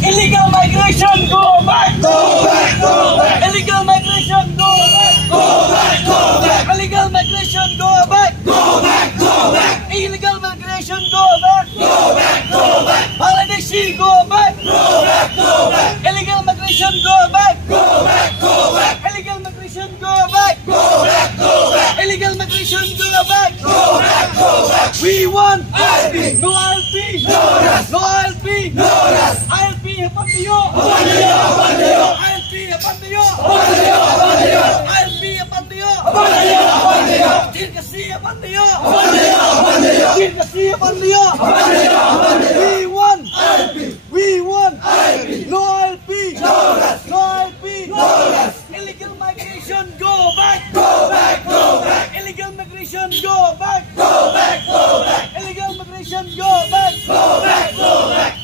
Illegal migration, go back! Go back! Go back! Illegal migration, go back! Go back! Go back! Illegal migration, go back! Go back! Go back! Illegal migration, go back! Go back! Go back! Bangladeshi, go back! Go back! Go back! Illegal migration, go back! Go back! Go back! Illegal migration, go back! Go back! Go back! Illegal migration, go back! Go back! Go back! We want ILP! No ILP! No rest! No ILP! No rest! ILP Bandayo! Bandayo! Bandayo! ILP Bandayo! Bandayo! Bandayo! ILP Bandayo! Bandayo! Bandayo! Dirgasi Bandayo! Bandayo! Bandayo! Dirgasi Bandayo! Bandayo! Bandayo! We want ILP! We want ILP! No ILP! No rest! No ILP! No rest! Illegal migration, go back! Go back! Go back! Illegal migration, go back! Go back! Go back! Illegal migration, go back! Go back! Go back!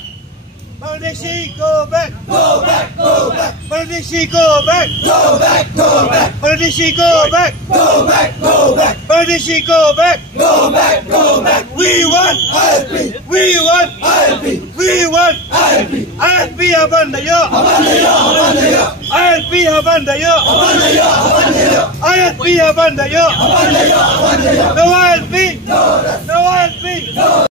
Bangladeshi, go back! Go back! Go back! Bangladeshi, go back! Go back! Go back! Bangladeshi, go back! Go back! Go back! Bangladeshi, go back! Go back! Go back! We want ILP! We want ILP! We want ILP! ILP Bandayo! Bandayo! Bandayo! ILP Bandayo! Bandayo! Bandayo! ILP Bandayo! Bandayo! Bandayo! No ILP! No ILP! No